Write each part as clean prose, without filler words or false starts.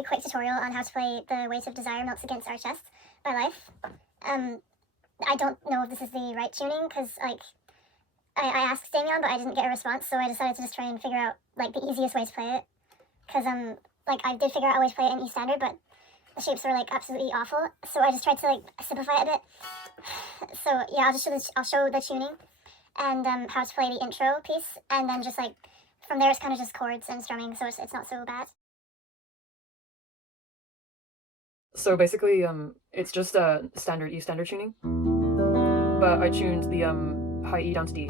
very quick tutorial on how to play The Weight of Desire Melts Against Our Chest by Life. I don't know if this is the right tuning, because, like, I asked Damien, but I didn't get a response, so I decided to just try and figure out, like, the easiest way to play it. Because, like, I did figure out a way to play it in E standard, but the shapes were, like, absolutely awful, so I just tried to, like, simplify it a bit. So, yeah, I'll show the tuning and how to play the intro piece, and then just, like, from there it's kind of just chords and strumming, so it's not so bad. So basically, it's just a standard E standard tuning, but I tuned the high E down to D.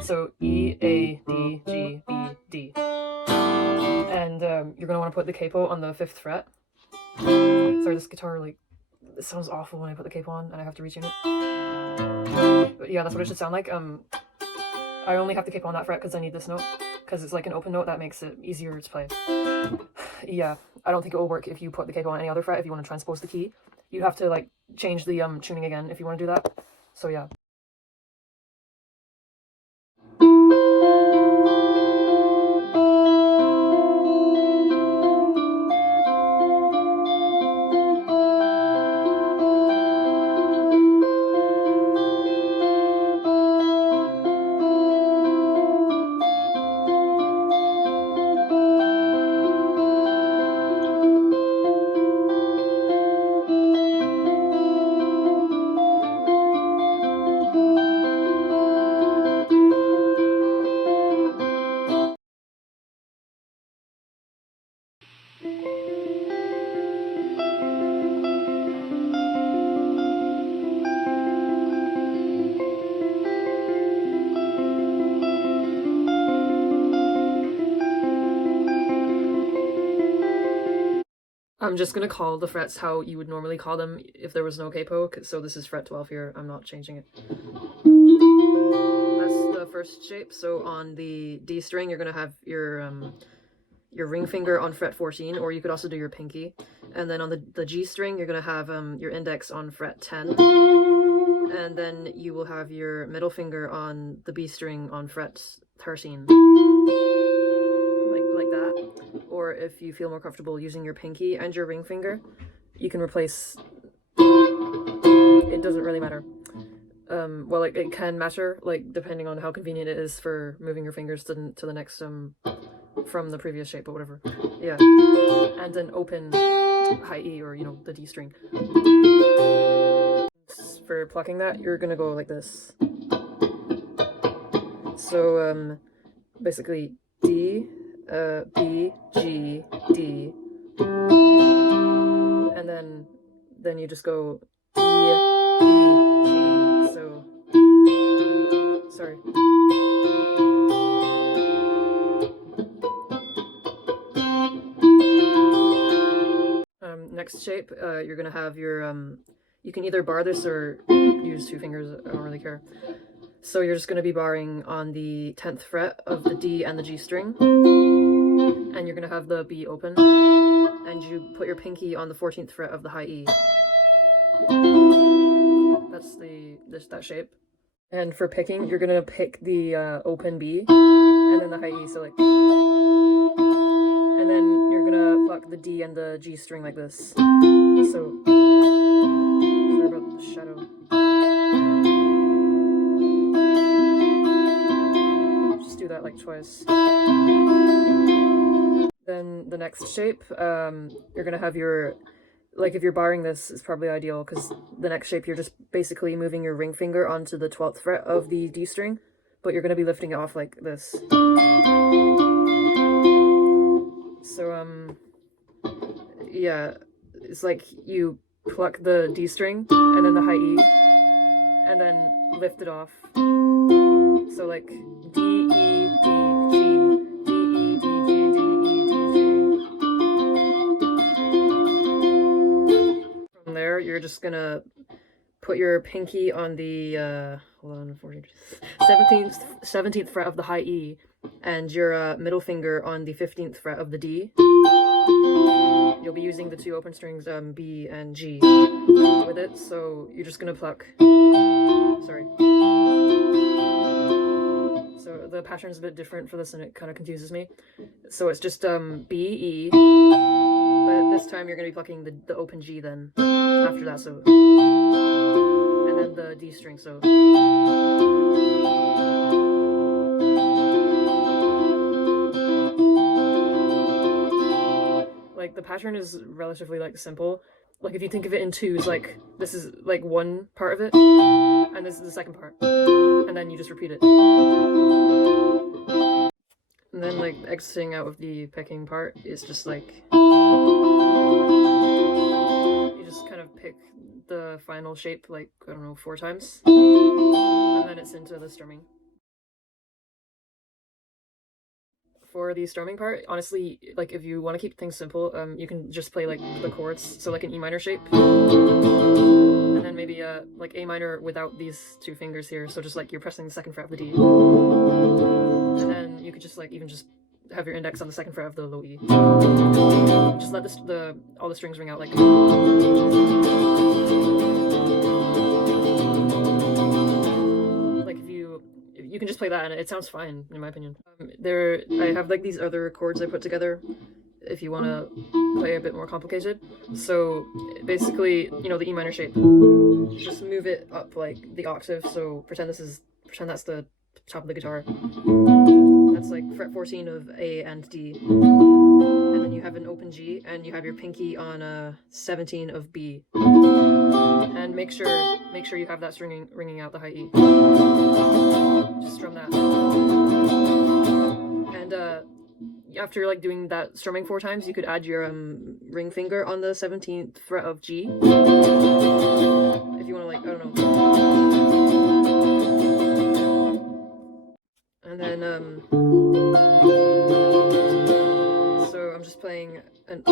So E, A, D, G, B, D. And you're gonna want to put the capo on the 5th fret. Sorry, this guitar, like, it sounds awful when I put the capo on and I have to retune it. But yeah, that's what it should sound like. I only have the capo on that fret because I need this note, because it's like an open note that makes it easier to play. Yeah, I don't think it will work if you put the capo on any other fret. If you want to transpose the key, you have to, like, change the tuning again if you want to do that. So yeah. I'm just gonna call the frets how you would normally call them if there was no capo. So this is fret 12 here. I'm not changing it. That's the first shape. So on the D string, you're gonna have your ring finger on fret 14, or you could also do your pinky. And then on the G string, you're gonna have your index on fret 10, and then you will have your middle finger on the B string on fret 13. Like that. Or if you feel more comfortable using your pinky and your ring finger, you can replace. It doesn't really matter. Well, like, it can matter, like, depending on how convenient it is for moving your fingers to the next from the previous shape, or whatever. Yeah. And then open high E, or, you know, the D string. For plucking that, you're gonna go like this. So basically D, B, G, D, and then you just go E, B, G. So sorry. Next shape, you're gonna have your you can either bar this or use 2 fingers. I don't really care. So you're just going to be barring on the 10th fret of the D and the G string, and you're going to have the B open, and you put your pinky on the 14th fret of the high E. That's that shape. And for picking, you're going to pick the open B and then the high E, so like, and then you're going to pluck the D and the G string like this. So sorry about the shadow. Do that like twice. Then the next shape, you're gonna have your, like, if you're barring this, it's probably ideal, because the next shape you're just basically moving your ring finger onto the 12th fret of the D string, but you're gonna be lifting it off like this. So yeah, it's like you pluck the D string and then the high E, and then lift it off. So like D, E, D, G, D, E, D, G, D, E, D, G. From there, you're just gonna put your pinky on the 17th fret of the high E, and your middle finger on the 15th fret of the D. You'll be using the 2 open strings, B and G, with it. So you're just gonna pluck. Sorry. So the pattern's a bit different for this, and it kind of confuses me. So it's just B, E, But this time you're going to be plucking the open G then after that, so. And then the D string, so. Like the pattern is relatively like simple. Like if you think of it in twos, like this is like one part of it, and this is the second part, and then you just repeat it. And then like exiting out of the picking part is just like you just kind of pick the final shape like, I don't know, 4 times, and then it's into the strumming. For the strumming part, honestly, like if you want to keep things simple, you can just play like the chords, so like an E minor shape, and then maybe like A minor without these 2 fingers here, so just like you're pressing the 2nd fret of the D, and then you could just like even just have your index on the 2nd fret of the low E. Just let all the strings ring out like. You can just play that and it sounds fine, in my opinion. I have like these other chords I put together if you want to play a bit more complicated. So basically, you know, the E minor shape, just move it up like the octave. So pretend that's the top of the guitar. That's like fret 14 of A and D. And then you have an open G, and you have your pinky on 17 of B. And make sure you have that string ringing out the high E. Just strum that. And after like doing that strumming 4 times, you could add your ring finger on the 17th fret of G. If you want to, like, I don't know. And then so I'm just playing an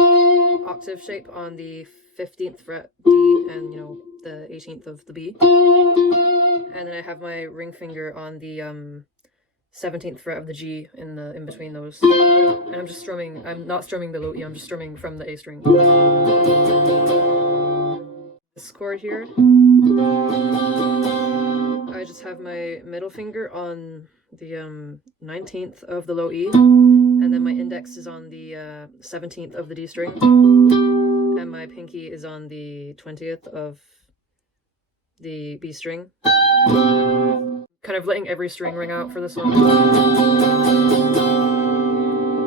octave shape on the 15th fret D, and you know, the 18th of the B. And then I have my ring finger on the 17th fret of the G in between those. And I'm just strumming. I'm not strumming the low E, I'm just strumming from the A string. This chord here, I just have my middle finger on the 19th of the low E, and then my index is on the 17th of the D string, and my pinky is on the 20th of the B string. Kind of letting every string ring out for this one.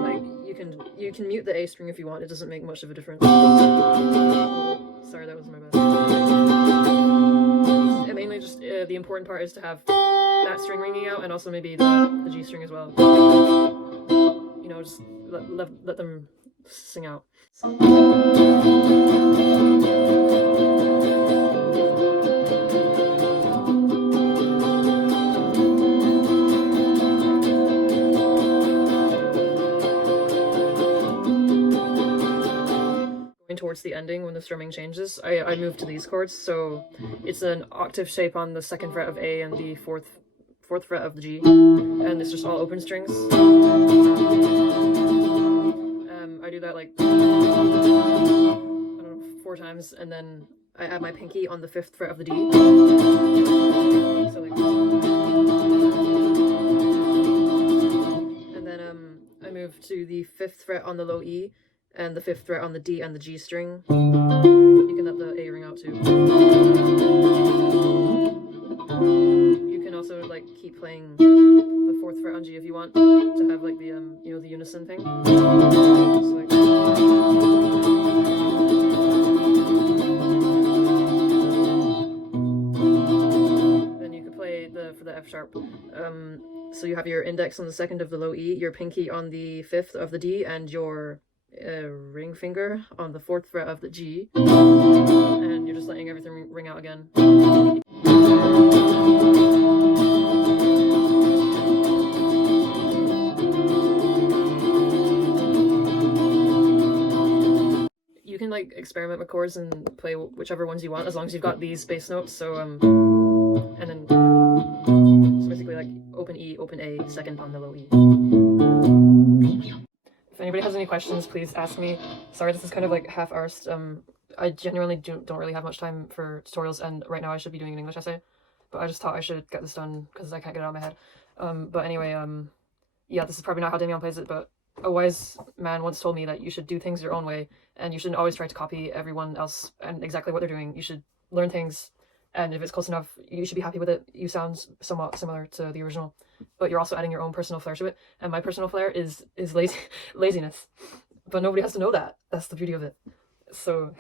Like you can mute the A string if you want, it doesn't make much of a difference. Sorry, that was my bad. And mainly just the important part is to have that string ringing out, and also maybe the G string as well. You know, just let them sing out. Towards the ending, when the strumming changes, I move to these chords. So it's an octave shape on the 2nd fret of A and the 4th fret of the G, and it's just all open strings. I do that like, I don't know, 4 times, and then I add my pinky on the 5th fret of the D. So like, and then I move to the 5th fret on the low E, and the 5th fret on the D and the G string. You can let the A ring out too. You can also like keep playing the 4th fret on G if you want to have like the you know, the unison thing. Just like, then you could play for the F sharp. So you have your index on the 2nd of the low E, your pinky on the 5th of the D, and your ring finger on the 4th fret of the G, and you're just letting everything ring out again. You can like experiment with chords and play whichever ones you want, as long as you've got these bass notes. So and then so basically like open E, open A, 2nd on the low E. If anybody has any questions, please ask me. Sorry, this is kind of like half-arsed. I genuinely don't really have much time for tutorials, and right now I should be doing an English essay, but I just thought I should get this done because I can't get it out of my head. But anyway, yeah, this is probably not how Damien plays it, but A wise man once told me that you should do things your own way, and you shouldn't always try to copy everyone else and exactly what they're doing. You should learn things, and if it's close enough, you should be happy with it. You sound somewhat similar to the original, but you're also adding your own personal flair to it. And my personal flair is laziness, but nobody has to know that. That's the beauty of it. So